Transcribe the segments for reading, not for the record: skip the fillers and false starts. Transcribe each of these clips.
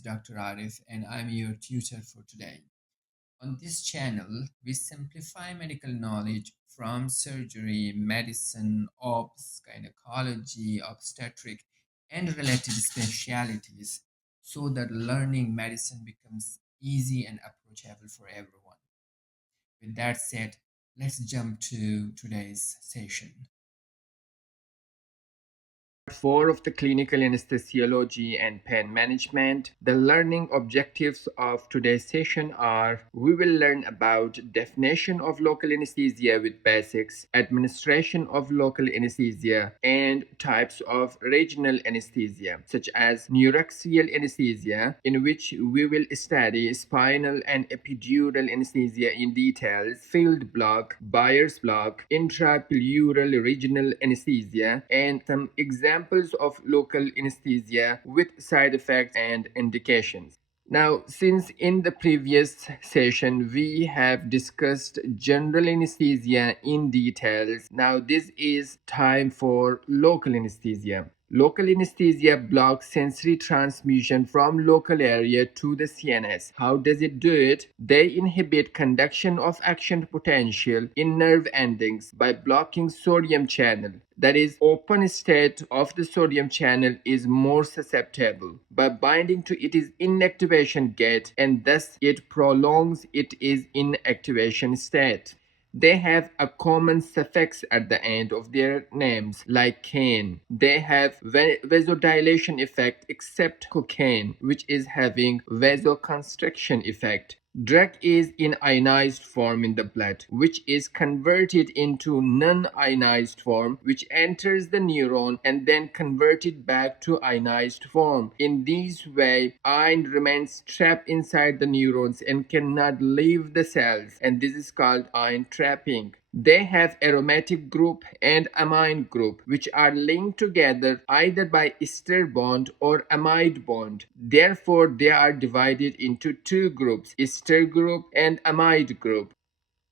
is Dr. Arif, and I'm your tutor for today. On this channel, we simplify medical knowledge from surgery, medicine, ops, gynecology, obstetric, and related specialities so that learning medicine becomes easy and approachable for everyone. With that said, let's jump to today's session. 4 of the Clinical Anesthesiology and Pain Management. The learning objectives of today's session are: we will learn about definition of local anesthesia with basics, administration of local anesthesia, and types of regional anesthesia, such as Neuraxial anesthesia, in which we will study spinal and epidural anesthesia in details, field block, Bier's block, intrapleural regional anesthesia, and some examples of local anesthesia with side effects and indications. Now, since in the previous session we have discussed general anesthesia in details, now this is time for local anesthesia. Local anesthesia blocks sensory transmission from local area to the CNS. How does it do it? They inhibit conduction of action potential in nerve endings by blocking sodium channel. That is, open state of the sodium channel is more susceptible. By binding to it is inactivation gate, and thus it prolongs it is inactivation state. They have a common suffix at the end of their names, like cane. They have vasodilation effect except cocaine, which is having vasoconstriction effect. Drug is in ionized form in the blood, which is converted into non-ionized form, which enters the neuron and then converted back to ionized form. In this way, ion remains trapped inside the neurons and cannot leave the cells, and this is called ion trapping. They have aromatic group and amine group, which are linked together either by ester bond or amide bond. Therefore, they are divided into two groups, ester group and amide group.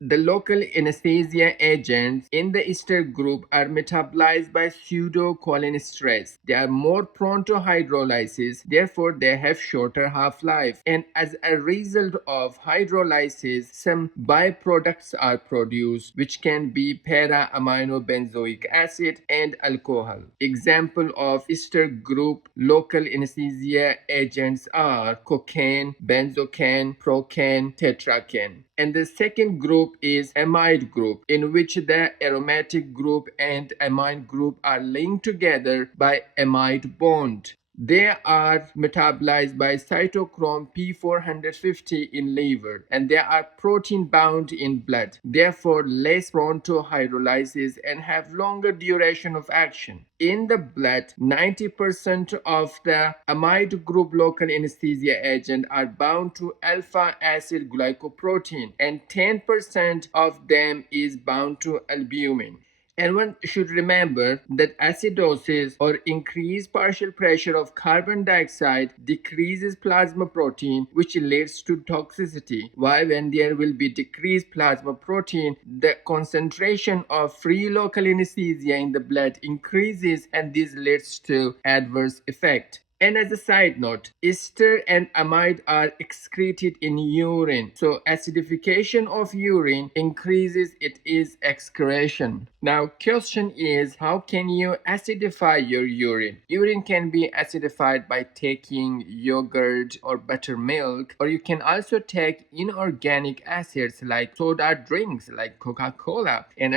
The local anesthesia agents in the ester group are metabolized by pseudocholinesterase. They are more prone to hydrolysis, therefore they have shorter half-life. And as a result of hydrolysis, some byproducts are produced, which can be para-aminobenzoic acid and alcohol. Example of ester group local anesthesia agents are cocaine, benzocaine, procaine, tetracaine. And the second group is amide group, in which the aromatic group and amine group are linked together by amide bond. They are metabolized by cytochrome P450 in liver, and they are protein bound in blood, therefore less prone to hydrolysis and have longer duration of action. In the blood, 90% of the amide group local anesthesia agent are bound to alpha acid glycoprotein, and 10% of them is bound to albumin. And one should remember that acidosis or increased partial pressure of carbon dioxide decreases plasma protein, which leads to toxicity. While when there will be decreased plasma protein, the concentration of free local anesthesia in the blood increases, and this leads to adverse effect. And as a side note, ester and amide are excreted in urine. So acidification of urine increases it is excretion. Now question is, how can you acidify your urine? Urine can be acidified by taking yogurt or buttermilk, or you can also take inorganic acids like soda drinks like Coca-Cola, and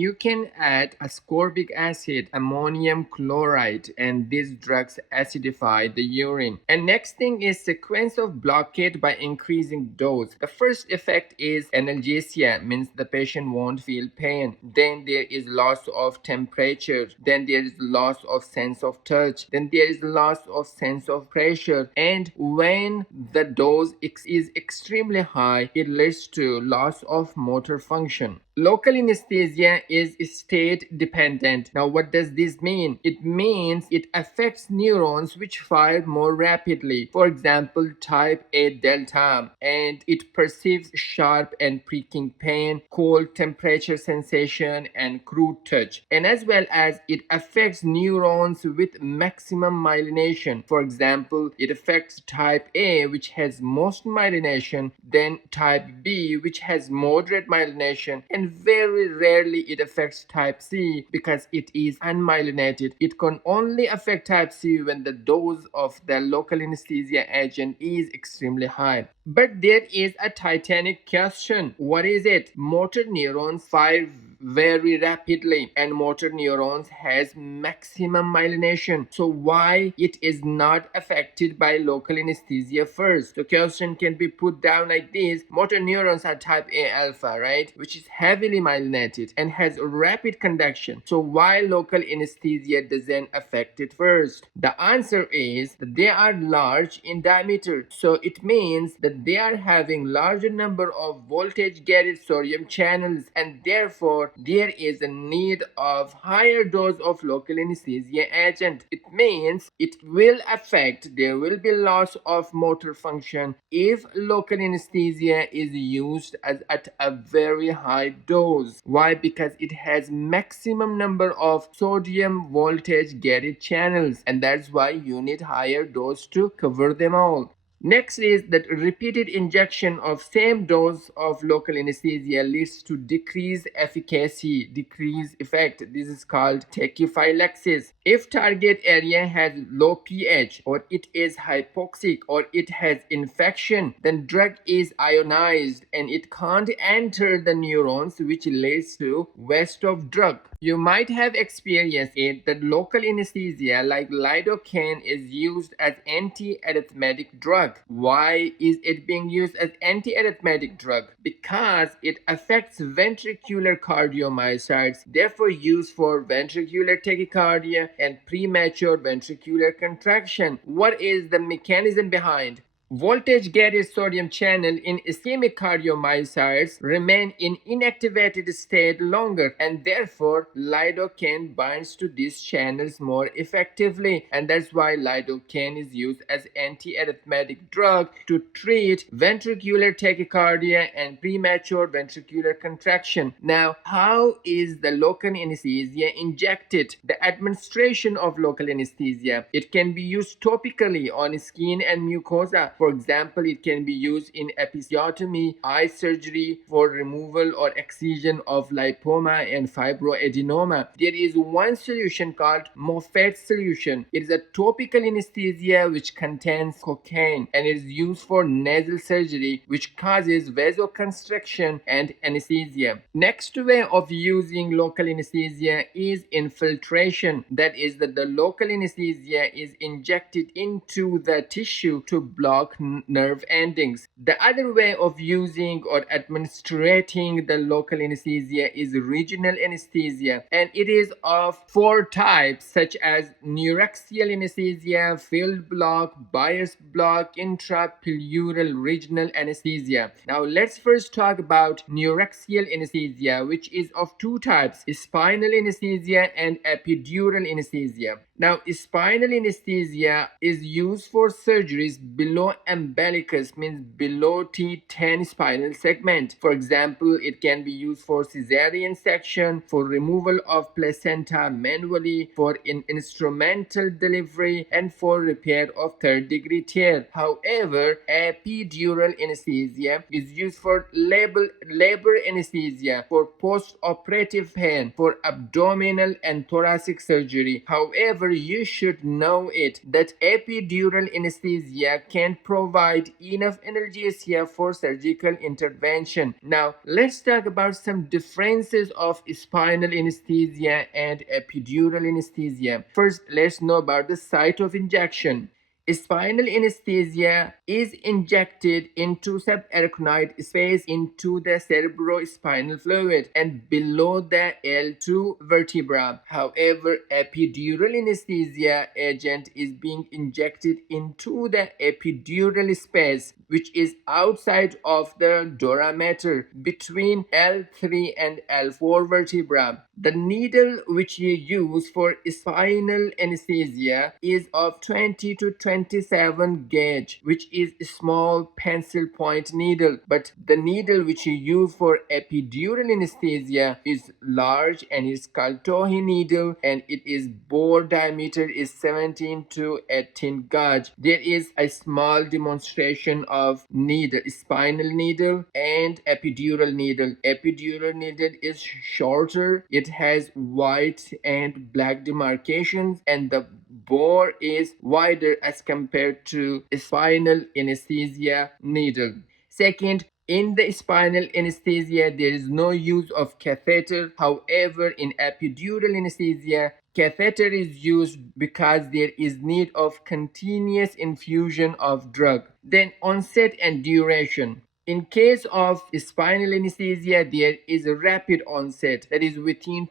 you can add ascorbic acid, ammonium chloride, and these drugs acidify the urine. And next thing is sequence of blockade by increasing dose. The first effect is analgesia, means the patient won't feel pain. Then there is loss of temperature. Then there is loss of sense of touch. Then there is loss of sense of pressure. And when the dose is extremely high, it leads to loss of motor function. Local anesthesia is state dependent. Now, what does this mean? It means it affects neurons which fire more rapidly. For example, type A delta, and it perceives sharp and pricking pain, cold temperature sensation, and crude touch. And as well as it affects neurons with maximum myelination. For example, it affects type A, which has most myelination, then type B, which has moderate myelination, and very rarely it affects type C because it is unmyelinated. It can only affect type C when the dose of the local anesthesia agent is extremely high. But there is a titanic question. What is it? Motor neurons fire very rapidly, and motor neurons has maximum myelination. So why it is not affected by local anesthesia first? The question can be put down like this. Motor neurons are type A alpha, right, which is heavily myelinated and has rapid conduction. So why local anesthesia doesn't affect it first? The answer is that they are large in diameter, so it means that they are having larger number of voltage gated sodium channels, and therefore there is a need of higher dose of local anesthesia agent. It means it will affect, there will be loss of motor function if local anesthesia is used at a very high dose. Why? Because it has maximum number of sodium voltage gated channels, and that's why you need higher dose to cover them all. Next is that repeated injection of same dose of local anesthesia leads to decreased efficacy, decreased effect. This is called tachyphylaxis. If target area has low pH, or it is hypoxic, or it has infection, then drug is ionized and it can't enter the neurons, which leads to waste of drug. You might have experienced it that local anesthesia like lidocaine is used as antiarrhythmic drug. Why is it being used as antiarrhythmic drug? Because it affects ventricular cardiomyocytes, therefore used for ventricular tachycardia and premature ventricular contraction. What is the mechanism behind? Voltage-gated sodium channel in ischemic cardiomyocytes remain in inactivated state longer, and therefore lidocaine binds to these channels more effectively, and that's why lidocaine is used as antiarrhythmic drug to treat ventricular tachycardia and premature ventricular contraction. Now, how is the local anesthesia injected? The administration of local anesthesia, it can be used topically on skin and mucosa. For example, it can be used in episiotomy, eye surgery for removal or excision of lipoma and fibroadenoma. There is one solution called Moffitt solution. It is a topical anesthesia which contains cocaine and is used for nasal surgery, which causes vasoconstriction and anesthesia. Next way of using local anesthesia is infiltration. That is that the local anesthesia is injected into the tissue to block nerve endings. The other way of using or administrating the local anesthesia is regional anesthesia, and it is of four types such as Neuraxial anesthesia, field block, Bier's block, intrapleural regional anesthesia. Now let's first talk about Neuraxial anesthesia, which is of two types: spinal anesthesia and epidural anesthesia. Now, spinal anesthesia is used for surgeries below umbilicus, means below T10 spinal segment. For example, it can be used for cesarean section, for removal of placenta manually, for instrumental delivery, and for repair of third-degree tear. However, epidural anesthesia is used for labor anesthesia, for post-operative pain, for abdominal and thoracic surgery. However, you should know it that epidural anesthesia can provide enough analgesia for surgical intervention. Now, let's talk about some differences of spinal anesthesia and epidural anesthesia. First, let's know about the site of injection. Spinal anesthesia is injected into subarachnoid space into the cerebrospinal fluid and below the L2 vertebra. However, epidural anesthesia agent is being injected into the epidural space which is outside of the dura mater between L3 and L4 vertebra. The needle which you use for spinal anesthesia is of 20 to 27 gauge, which is a small pencil point needle. But the needle which you use for epidural anesthesia is large and is called Tohi needle, and it is bore diameter is 17 to 18 gauge. There is a small demonstration of needle, spinal needle and epidural needle. Epidural needle is shorter, it has white and black demarcations, and the bore is wider as compared to spinal anesthesia needle. Second, in the spinal anesthesia, there is no use of catheter. However, in epidural anesthesia, catheter is used because there is need of continuous infusion of drug. Then onset and duration. In case of spinal anesthesia, there is a rapid onset, that is within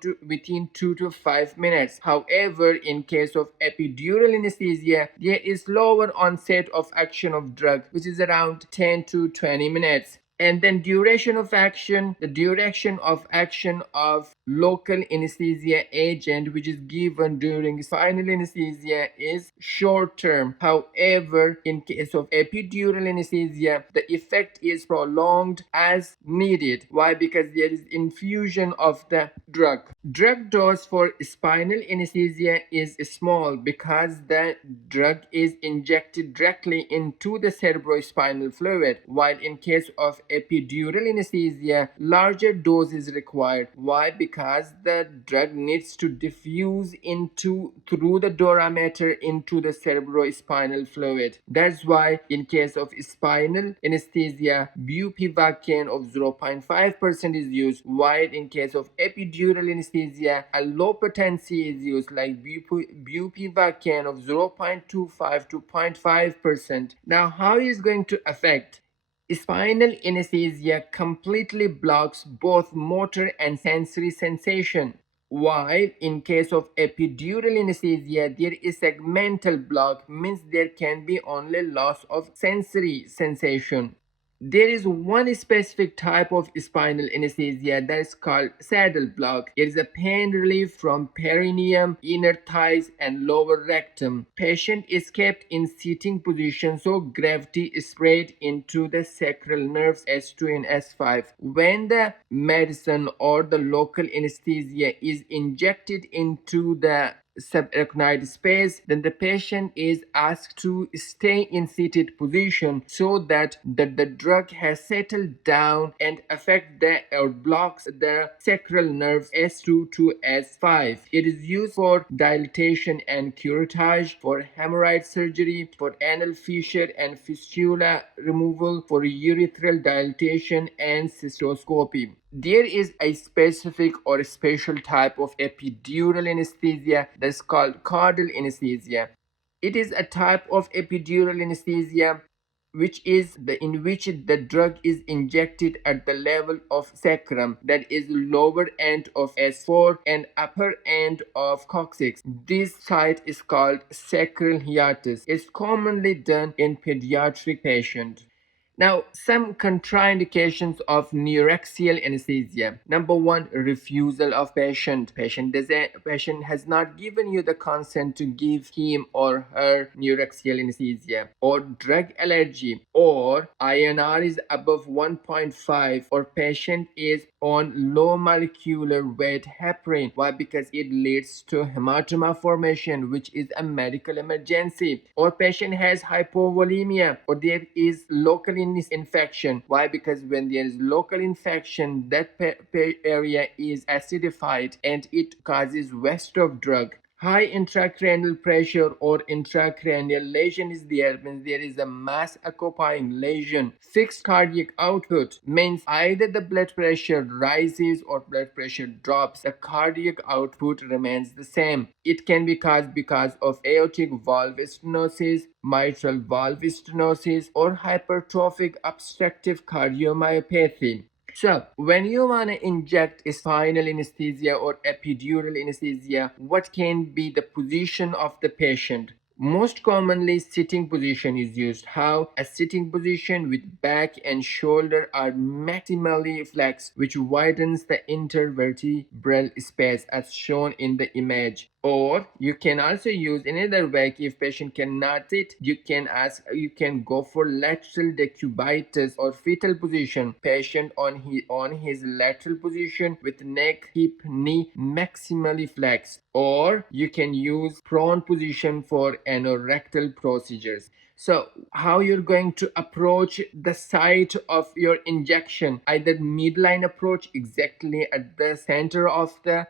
2 to 5 minutes. However, in case of epidural anesthesia, there is lower onset of action of drug, which is around 10 to 20 minutes. And then duration of action, the duration of action of local anesthesia agent which is given during spinal anesthesia is short term. However, in case of epidural anesthesia, the effect is prolonged as needed. Why? Because there is infusion of the drug. Drug dose for spinal anesthesia is small because the drug is injected directly into the cerebrospinal fluid, while in case of epidural anesthesia, larger dose is required. Why? Because the drug needs to diffuse through the dura mater into the cerebrospinal fluid. That's why in case of spinal anesthesia, bupivacaine of 0.5% is used, while in case of epidural anesthesia, a low potency is used like bupivacaine of 0.25 to 0.5%. Now, how is it going to affect? Spinal anesthesia completely blocks both motor and sensory sensation, while in case of epidural anesthesia, there is segmental block, means there can be only loss of sensory sensation. There is one specific type of spinal anesthesia that is called saddle block. It is a pain relief from perineum, inner thighs, and lower rectum. Patient is kept in sitting position so gravity is spread into the sacral nerves S2 and S5. When the medicine or the local anesthesia is injected into the subarachnoid space, then the patient is asked to stay in seated position so that the drug has settled down and affect the or blocks the sacral nerves S2 to S5. It is used for dilatation and curettage, for hemorrhoid surgery, for anal fissure and fistula removal, for urethral dilatation and cystoscopy. There is a specific or a special type of epidural anesthesia that's called caudal anesthesia. It is a type of epidural anesthesia in which the drug is injected at the level of sacrum, that is lower end of S4 and upper end of coccyx. This site is called sacral hiatus. It's commonly done in pediatric patients. Now, some contraindications of neuraxial anesthesia. Number one, refusal of patient. Patient has not given you the consent to give him or her neuraxial anesthesia, or drug allergy, or INR is above 1.5, or patient is on low molecular weight heparin. Why? Because it leads to hematoma formation, which is a medical emergency, or patient has hypovolemia, or there is local infection. Why? Because when there is local infection, that area is acidified and it causes waste of drug. High intracranial pressure or intracranial lesion is there, means there is a mass occupying lesion. Fixed cardiac output means either the blood pressure rises or blood pressure drops. The cardiac output remains the same. It can be caused because of aortic valve stenosis, mitral valve stenosis, or hypertrophic obstructive cardiomyopathy. So, when you want to inject spinal anesthesia or epidural anesthesia, what can be the position of the patient? Most commonly, sitting position is used. How? A sitting position with back and shoulder are maximally flexed, which widens the intervertebral space as shown in the image. Or you can also use another way. If patient cannot sit, you can go for lateral decubitus or fetal position. Patient on his lateral position with neck, hip, knee maximally flexed. Or you can use prone position for anorectal procedures. So how you're going to approach the site of your injection? Either midline approach exactly at the center of the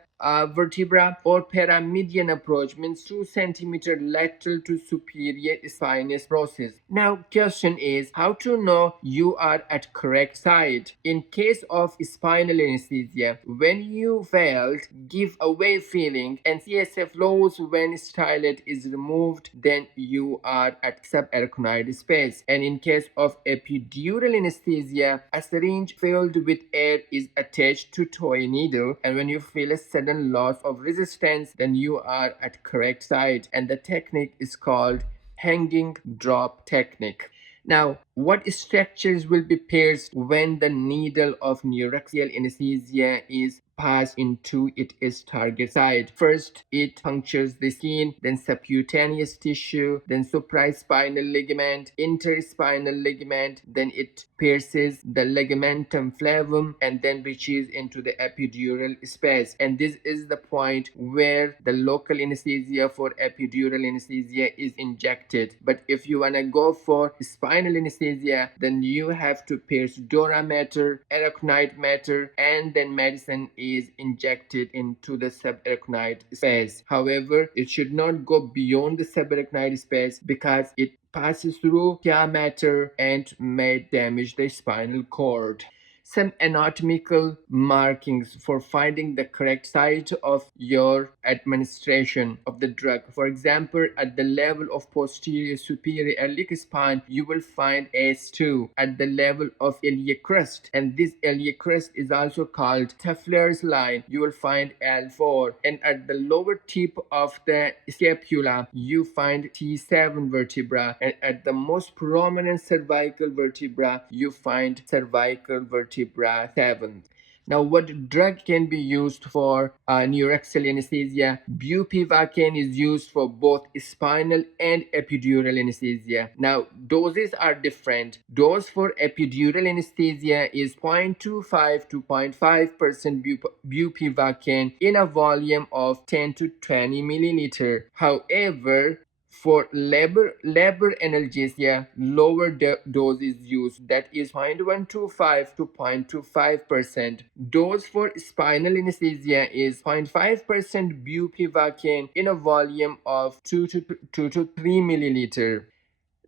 vertebra, or paramedian approach, means 2 centimeter lateral to superior spinous process. Now question is how to know you are at correct site. In case of spinal anesthesia, when you felt give away feeling and CSF flows when stylet is removed, then you are at subarachnoid space. And in case of epidural anesthesia, a syringe filled with air is attached to toy needle, and when you feel a sudden loss of resistance, then you are at correct site, and the technique is called hanging drop technique. Now, what structures will be pierced when the needle of neuraxial anesthesia is passed into its target site? First, it punctures the skin, then subcutaneous tissue, then supraspinal ligament, interspinal ligament, then it pierces the ligamentum flavum and then reaches into the epidural space. And this is the point where the local anesthesia for epidural anesthesia is injected. But if you want to go for spinal anesthesia, then you have to pierce dura mater, arachnoid mater, and then medicine is injected into the subarachnoid space. However, it should not go beyond the subarachnoid space because it passes through pia mater and may damage the spinal cord. Some anatomical markings for finding the correct site of your administration of the drug. For example, at the level of posterior superior iliac spine, you will find S2 at the level of iliac crest, and this iliac crest is also called Teffler's line. You will find L4, and at the lower tip of the scapula, you find T7 vertebra, and at the most prominent cervical vertebra, you find cervical vertebra 7th. Now, what drug can be used for neuraxial anesthesia? Bupivacaine is used for both spinal and epidural anesthesia. Now, doses are different. Dose for epidural anesthesia is 0.25 to 0.5% bupivacaine in a volume of 10 to 20 milliliter. However, for labor analgesia, lower dose is used, that is 0.125 to 0.25%. Dose for spinal anesthesia is 0.5% bupivacaine in a volume of 2 to 3 milliliter.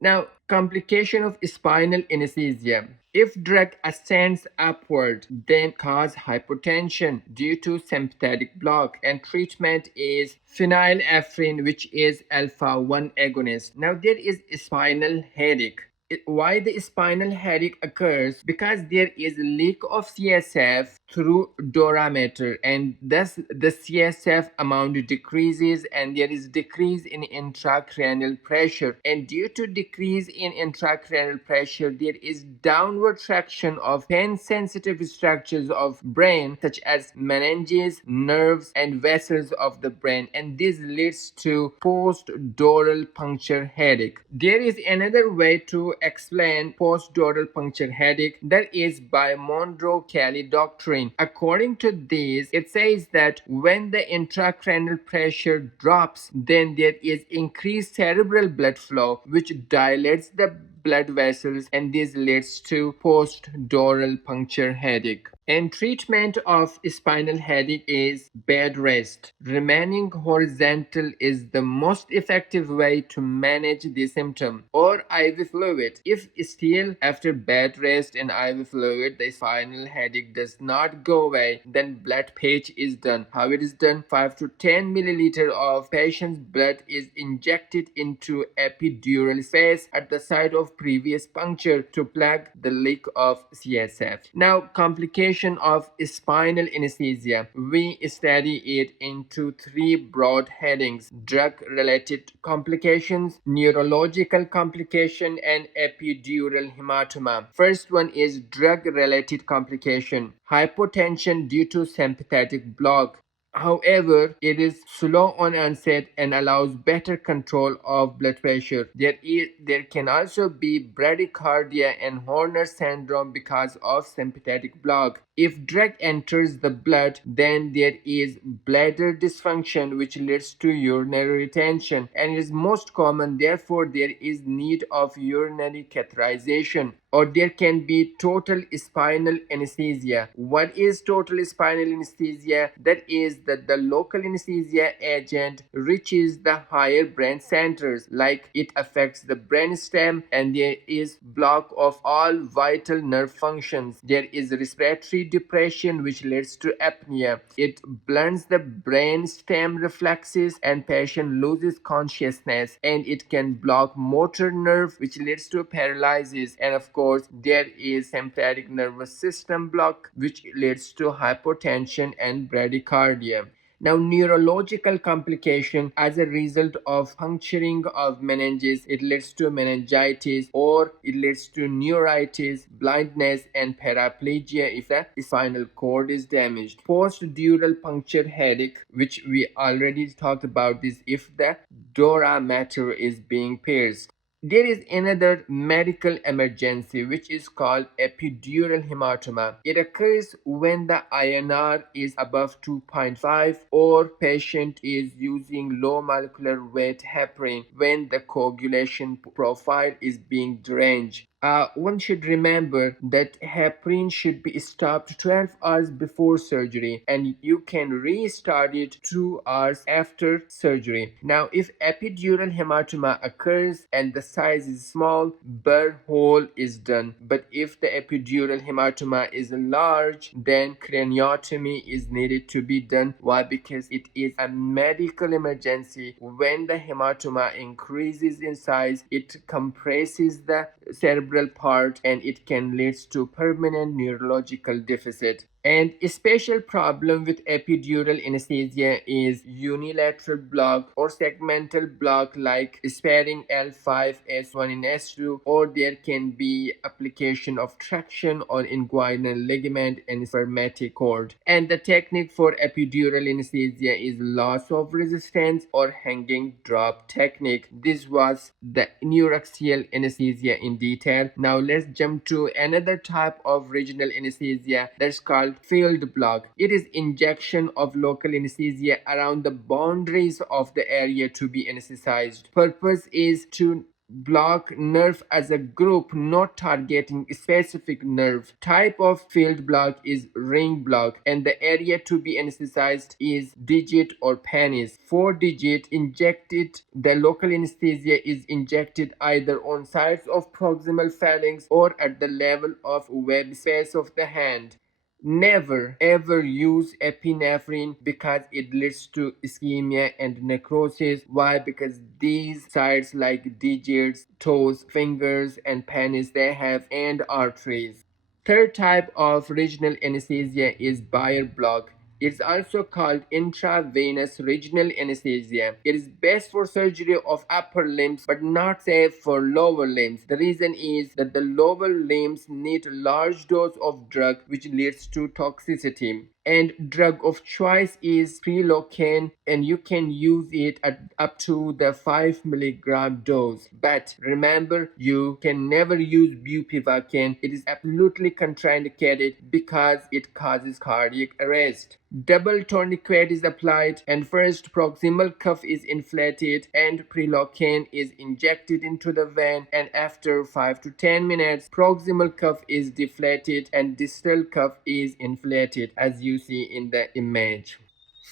Now, complication of spinal anesthesia. If drug ascends upward, then cause hypotension due to sympathetic block, and treatment is phenylephrine, which is alpha 1 agonist. Now, there is spinal headache. Why the spinal headache occurs? Because there is leak of CSF through dura mater, and thus the CSF amount decreases, and there is decrease in intracranial pressure, and due to decrease in intracranial pressure, there is downward traction of pain sensitive structures of brain such as meninges, nerves, and vessels of the brain, and this leads to post-dural puncture headache. There is another way to explain post-dural puncture headache, that is by Monroe-Kelly doctrine. According to this, it says that when the intracranial pressure drops, then there is increased cerebral blood flow, which dilates the blood vessels, and this leads to post-dural puncture headache. And treatment of spinal headache is bed rest. Remaining horizontal is the most effective way to manage the symptom, or IV fluid. If still after bed rest and IV fluid the spinal headache does not go away, then blood patch is done. How it is done? 5 to 10 milliliter of patient's blood is injected into epidural space at the site of previous puncture to plug the leak of CSF. Now, complications application of spinal anesthesia, we study it into three broad headings: drug-related complications, neurological complication, and epidural hematoma. First one is drug-related complication: hypotension due to sympathetic block. However, it is slow on onset and allows better control of blood pressure. There can also be bradycardia and Horner syndrome because of sympathetic block. If drug enters the blood, then there is bladder dysfunction which leads to urinary retention and is most common. Therefore, there is need of urinary catheterization. Or there can be total spinal anesthesia. What is total spinal anesthesia? That is that the local anesthesia agent reaches the higher brain centers, like it affects the brainstem, and there is block of all vital nerve functions. There is respiratory depression which leads to apnea. It blunts the brainstem reflexes and patient loses consciousness, and it can block motor nerve which leads to paralysis. And of course, there is sympathetic nervous system block which leads to hypotension and bradycardia. Now, neurological complication as a result of puncturing of meninges, it leads to meningitis or it leads to neuritis, blindness, and paraplegia if the spinal cord is damaged. Post-dural puncture headache, which we already talked about, this if the dura mater is being pierced. There is another medical emergency which is called epidural hematoma. It occurs when the INR is above 2.5 or patient is using low molecular weight heparin when the coagulation profile is being deranged. One should remember that heparin should be stopped 12 hours before surgery and you can restart it 2 hours after surgery. Now, if epidural hematoma occurs and the size is small, burr hole is done. But if the epidural hematoma is large, then craniotomy is needed to be done. Why? Because it is a medical emergency. When the hematoma increases in size, it compresses the cerebral part and it can lead to permanent neurological deficit. And a special problem with epidural anesthesia is unilateral block or segmental block like sparing L5, S1 and S2, or there can be application of traction on inguinal ligament and spermatic cord. And the technique for epidural anesthesia is loss of resistance or hanging drop technique. This was the Neuraxial anesthesia in detail. Now let's jump to another type of regional anesthesia that's called field block. It is injection of local anesthesia around the boundaries of the area to be anesthetized. Purpose is to block nerve as a group, not targeting specific nerve. Type of field block is ring block and the area to be anesthetized is digit or penis. 4-digit injected, the local anesthesia is injected either on sides of proximal phalanx or at the level of web space of the hand. Never ever use epinephrine because it leads to ischemia and necrosis. Why? Because these sites like digits, toes, fingers, and penis, they have end arteries. Third type of regional anesthesia is Bier block. It's also called intravenous regional anesthesia. It is best for surgery of upper limbs but not safe for lower limbs. The reason is that the lower limbs need large dose of drug which leads to toxicity. And drug of choice is Lidocaine and you can use it at up to the 5 milligram dose. But remember, you can never use bupivacaine. It is absolutely contraindicated because it causes cardiac arrest. Double tourniquet is applied and first proximal cuff is inflated and Lidocaine is injected into the vein, and after 5 to 10 minutes proximal cuff is deflated and distal cuff is inflated as you see in the image.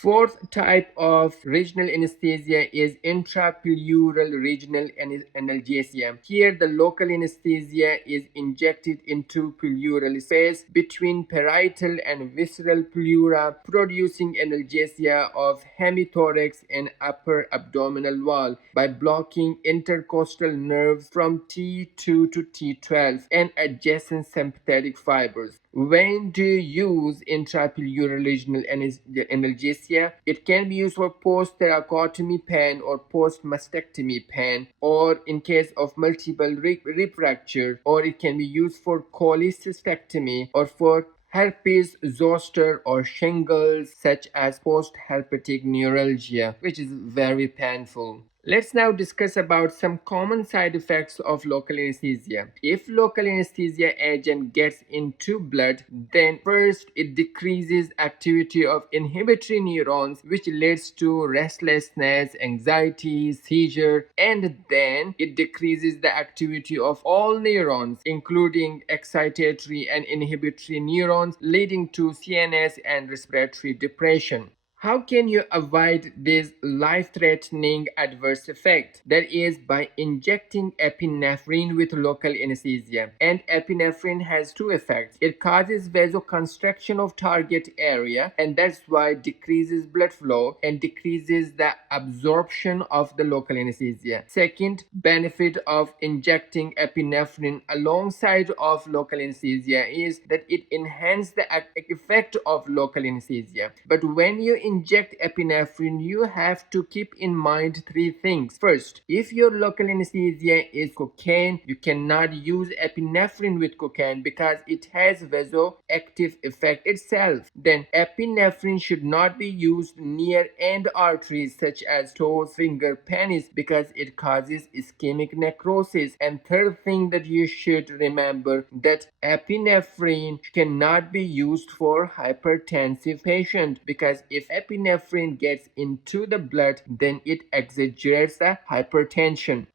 Fourth type of regional anesthesia is intrapleural regional analgesia. Here the local anesthesia is injected into pleural space between parietal and visceral pleura, producing analgesia of hemithorax and upper abdominal wall by blocking intercostal nerves from T2 to T12 and adjacent sympathetic fibers. When do you use intrapleural regional analgesia? It can be used for post-thoracotomy pain or post-mastectomy pain, or in case of multiple rib fracture, or it can be used for cholecystectomy or for herpes zoster or shingles, such as post-herpetic neuralgia, which is very painful. Let's now discuss about some common side effects of local anesthesia. If local anesthesia agent gets into blood, then first it decreases activity of inhibitory neurons, which leads to restlessness, anxiety, seizure, and then it decreases the activity of all neurons, including excitatory and inhibitory neurons, leading to CNS and respiratory depression. How can you avoid this life-threatening adverse effect? That is by injecting epinephrine with local anesthesia. And epinephrine has two effects. It causes vasoconstriction of target area, and that's why it decreases blood flow and decreases the absorption of the local anesthesia. Second benefit of injecting epinephrine alongside of local anesthesia is that it enhances the effect of local anesthesia. But when you inject epinephrine, you have to keep in mind three things. First, if your local anesthesia is cocaine, you cannot use epinephrine with cocaine because it has vasoactive effect itself. Then epinephrine should not be used near end arteries such as toes, finger, penis because it causes ischemic necrosis. And third thing that you should remember, that epinephrine cannot be used for hypertensive patient, because if epinephrine gets into the blood, then it exaggerates the hypertension.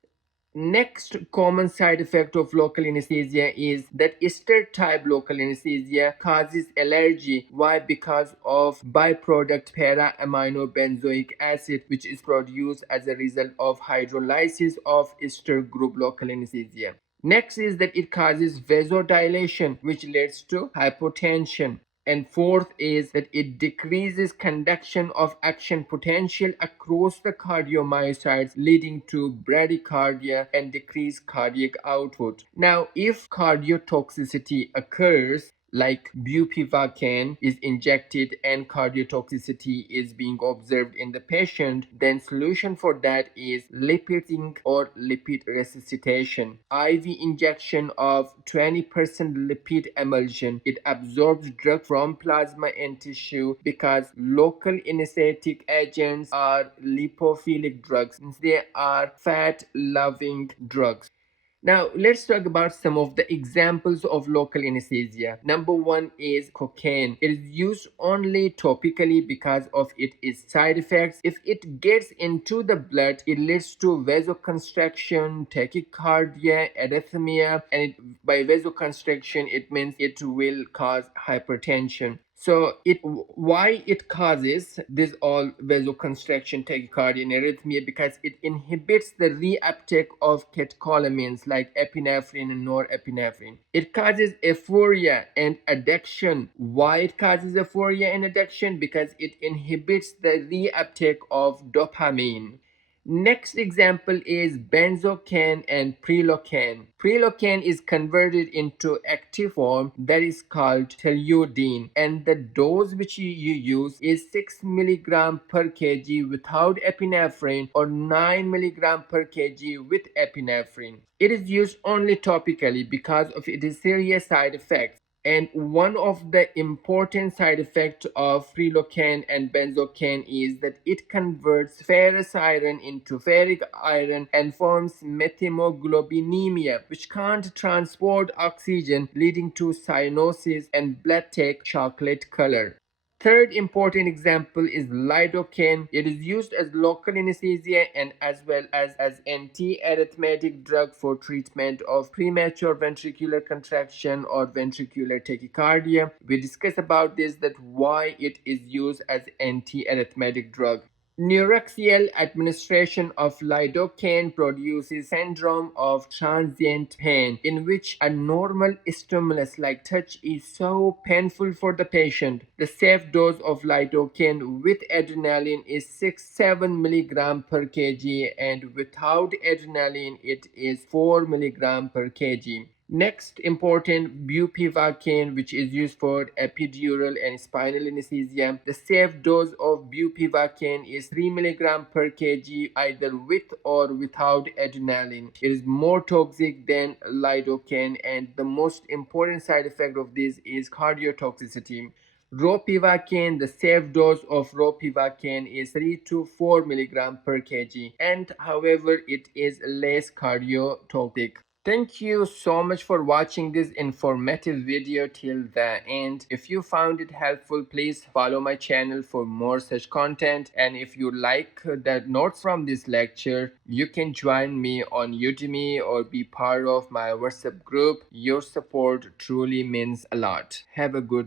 Next common side effect of local anesthesia is that Ester type local anesthesia causes allergy. Why? Because of byproduct para-aminobenzoic acid, which is produced as a result of hydrolysis of Ester group local anesthesia. Next is that it causes vasodilation, which leads to hypotension. And fourth is that it decreases conduction of action potential across the cardiomyocytes, leading to bradycardia and decreased cardiac output. Now, if cardiotoxicity occurs, like bupivacaine is injected and cardiotoxicity is being observed in the patient, then solution for that is lipiding or lipid resuscitation. IV injection of 20% lipid emulsion. It absorbs drug from plasma and tissue because local anesthetic agents are lipophilic drugs. They are fat-loving drugs. Now, let's talk about some of the examples of local anesthesia. Number one is cocaine. It is used only topically because of its side effects. If it gets into the blood, it leads to vasoconstriction, tachycardia, arrhythmia, and by vasoconstriction, it means it will cause hypertension. So why it causes this all vasoconstriction, tachycardia, and arrhythmia? Because it inhibits the reuptake of catecholamines like epinephrine and norepinephrine. It causes aphoria and addiction. Why it causes aphoria and addiction? Because it inhibits the reuptake of dopamine. Next example is benzocaine and prilocaine. Prilocaine is converted into active form that is called telluride, and the dose which you use is 6 mg per kg without epinephrine or 9 mg per kg with epinephrine. It is used only topically because of its serious side effects. And one of the important side effects of prilocaine and benzocaine is that it converts ferrous iron into ferric iron and forms methemoglobinemia, which can't transport oxygen, leading to cyanosis and blood take chocolate color. Third important example is lidocaine. It is used as local anesthesia and as well as antiarrhythmic drug for treatment of premature ventricular contraction or ventricular tachycardia. We discussed about this, that why it is used as antiarrhythmic drug. Neuraxial administration of lidocaine produces syndrome of transient pain, in which a normal stimulus like touch is so painful for the patient. The safe dose of lidocaine with adrenaline is 6-7 mg per kg, and without adrenaline it is 4 mg per kg. Next important, bupivacaine, which is used for epidural and spinal anesthesia. The safe dose of bupivacaine is 3 milligram per kg, either with or without adrenaline. It is more toxic than lidocaine, and the most important side effect of this is cardiotoxicity. Ropivacaine, the safe dose of ropivacaine is 3 to 4 milligram per kg, and however it is less cardiotoxic. Thank you so much for watching this informative video till the end. If you found it helpful, please follow my channel for more such content. And if you like the notes from this lecture, you can join me on Udemy or be part of my WhatsApp group. Your support truly means a lot. Have a good